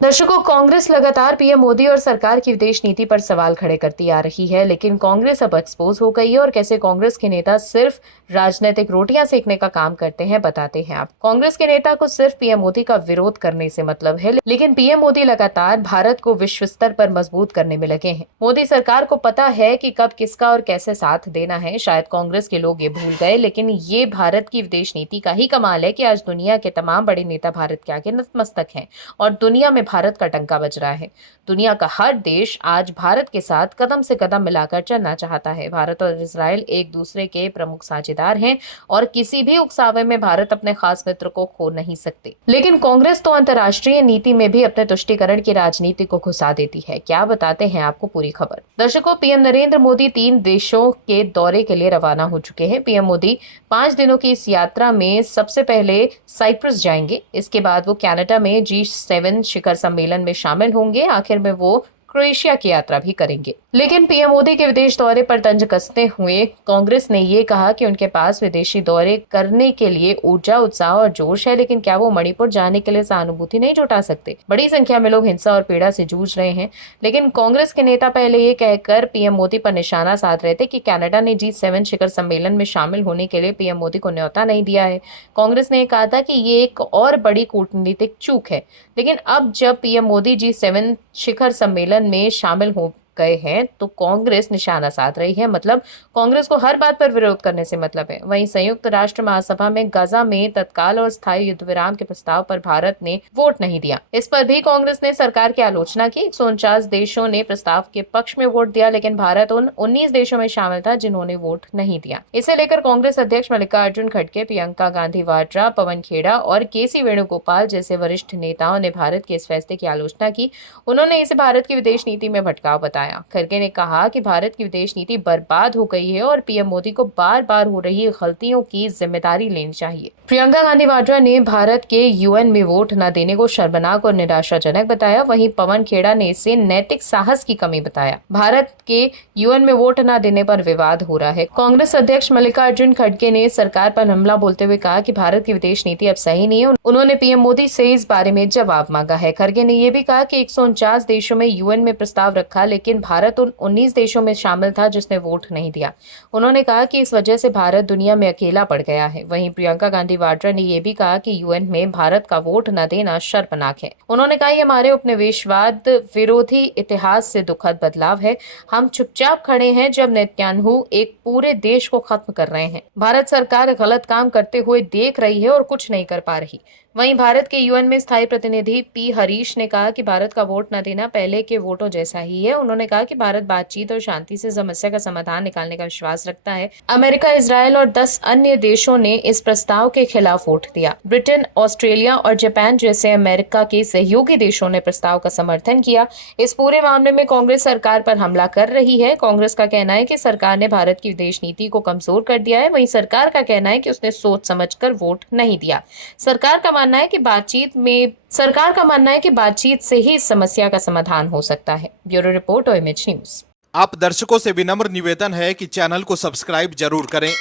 दर्शकों, कांग्रेस लगातार पीएम मोदी और सरकार की विदेश नीति पर सवाल खड़े करती आ रही है, लेकिन कांग्रेस अब एक्सपोज हो गई है और कैसे कांग्रेस के नेता सिर्फ राजनीतिक रोटियां सेकने का काम करते हैं, बताते हैं आप। कांग्रेस के नेता को सिर्फ पीएम मोदी का विरोध करने से मतलब है, लेकिन पीएम मोदी लगातार भारत को विश्व स्तर पर मजबूत करने में लगे हैं। मोदी सरकार को पता है कि कब किसका और कैसे साथ देना है। शायद कांग्रेस के लोग ये भूल गए, लेकिन ये भारत की विदेश नीति का ही कमाल है कि आज दुनिया के तमाम बड़े नेता भारत के आगे नतमस्तक हैं और दुनिया में भारत का डंका बज रहा है। दुनिया का हर देश आज भारत के साथ कदम से कदम मिलाकर चलना चाहता है। भारत और इजराइल एक दूसरे के प्रमुख साझेदार हैं और किसी भी उकसावे में भारत अपने खास मित्र को खो नहीं सकते। लेकिन कांग्रेस तो अंतर्राष्ट्रीय नीति में भी अपने तुष्टीकरण की राजनीति को घुसा देती है। क्या बताते हैं आपको पूरी खबर। दर्शकों, पीएम नरेंद्र मोदी 3 देशों के दौरे के लिए रवाना हो चुके हैं। पीएम मोदी 5 दिनों की इस यात्रा में सबसे पहले साइप्रस जाएंगे। इसके बाद वो कनाडा में G7 शिखर सम्मेलन में शामिल होंगे। आखिर में वो क्रोएशिया की यात्रा भी करेंगे। लेकिन पीएम मोदी के विदेश दौरे पर तंज कसते हुए कांग्रेस ने ये कहा कि उनके पास विदेशी दौरे करने के लिए ऊर्जा, उत्साह और जोश है, लेकिन क्या वो मणिपुर जाने के लिए सहानुभूति नहीं जुटा सकते। बड़ी संख्या में लोग हिंसा और पीड़ा से जूझ रहे हैं, लेकिन कांग्रेस के नेता पहले ये कहकर पीएम मोदी पर निशाना साध रहे थे कि कनाडा ने G7 शिखर सम्मेलन में शामिल होने के लिए पीएम मोदी को न्योता नहीं दिया है। कांग्रेस ने कहा था कि ये एक और बड़ी कूटनीतिक चूक है। लेकिन अब जब पीएम मोदी G7 शिखर सम्मेलन में शामिल हो गए हैं तो कांग्रेस निशाना साध रही है। मतलब कांग्रेस को हर बात पर विरोध करने से मतलब है। वहीं संयुक्त राष्ट्र महासभा में गाजा में तत्काल और स्थायी युद्ध विराम के प्रस्ताव पर भारत ने वोट नहीं दिया। इस पर भी कांग्रेस ने सरकार की आलोचना की। 149 देशों ने प्रस्ताव के पक्ष में वोट दिया, लेकिन भारत उन 19 देशों में शामिल था जिन्होंने वोट नहीं दिया। इसे लेकर कांग्रेस अध्यक्ष मल्लिकार्जुन खड़गे, प्रियंका गांधी वाड्रा, पवन खेड़ा और केसी वेणुगोपाल जैसे वरिष्ठ नेताओं ने भारत के इस फैसले की आलोचना की। उन्होंने इसे भारत की विदेश नीति में भटकाव बताया। खड़गे ने कहा कि भारत की विदेश नीति बर्बाद हो गई है और पीएम मोदी को बार बार हो रही गलतियों की जिम्मेदारी लेनी चाहिए। प्रियंका गांधी वाड्रा ने भारत के यूएन में वोट न देने को शर्मनाक और निराशाजनक बताया। वहीं पवन खेड़ा ने इसे नैतिक साहस की कमी बताया। भारत के यूएन में वोट न देने पर विवाद हो रहा है। कांग्रेस अध्यक्ष मल्लिकार्जुन खड़गे ने सरकार पर हमला बोलते हुए कहा कि भारत की विदेश नीति अब सही नहीं है। उन्होंने पीएम मोदी से इस बारे में जवाब मांगा है। खड़गे ने यह भी कहा कि 149 देशों में यूएन में प्रस्ताव रखा, लेकिन भारत उन 19 देशों में शामिल था जिसने वोट नहीं दिया। उन्होंने कहा कि इस वजह से भारत दुनिया में अकेला पड़ गया है। वहीं प्रियंका गांधी वाड्रा ने यह भी कहा कि यूएन में भारत का वोट न देना शर्मनाक है। उन्होंने कहा ये हमारे उपनिवेशवाद विरोधी इतिहास से दुखद बदलाव है। हम चुपचाप खड़े हैं जब नेतन्याहू एक पूरे देश को खत्म कर रहे हैं। भारत सरकार गलत काम करते हुए देख रही है और कुछ नहीं कर पा रही। वहीं भारत के यूएन में स्थायी प्रतिनिधि पी हरीश ने कहा कि भारत का वोट न देना पहले के वोटों जैसा ही है। उन्होंने कहा कि भारत बातचीत और शांति से समस्या का समाधान निकालने का विश्वास रखता है। अमेरिका, इजराइल और 10 अन्य देशों ने इस प्रस्ताव के खिलाफ वोट दिया। ब्रिटेन, ऑस्ट्रेलिया और जापान जैसे अमेरिका के सहयोगी देशों ने प्रस्ताव का समर्थन किया। इस पूरे मामले में कांग्रेस सरकार पर हमला कर रही है। कांग्रेस का कहना है कि सरकार ने भारत की विदेश नीति को कमजोर कर दिया है। वहीं सरकार का कहना है कि उसने सोच समझकर वोट नहीं दिया। सरकार का मानना है कि बातचीत से ही इस समस्या का समाधान हो सकता है। Bureau report, OMH news. आप दर्शकों से विनम्र निवेदन है कि चैनल को सब्सक्राइब जरूर करें